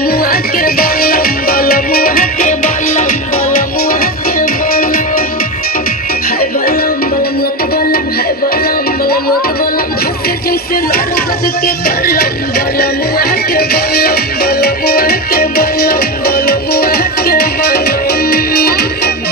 बलमुआ के बलम बलमुआ के बलम बलमुआ के बलम हाय बलम बलमुआ के बलम हाय बलम बलमुआ के बलम धके जैसे नरगद के कलम बलमुआ के बलम बलमुआ के बलम बलमुआ के बलम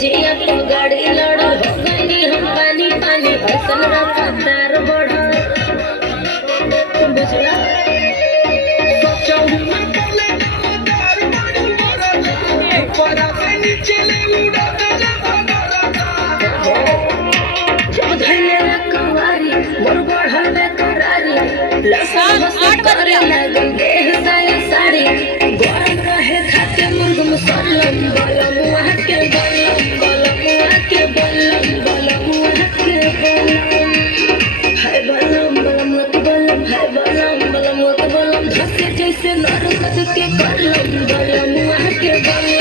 जिया तो गाड़ी लड़ हो गई हम पानी पानी ऐसन रफ्तार बढ़ बुझला करे लगन देह साया साड़ी गरम रहे खाते मुर्ग मुसलम बलमुआ के बलम बलमुआ के बलम बलमुआ के बलम हाय बलम बलमुआ के बलम हाय बलम बलमुआ के बलम धके जैसे नरगद के कलम बलमुआ के बलम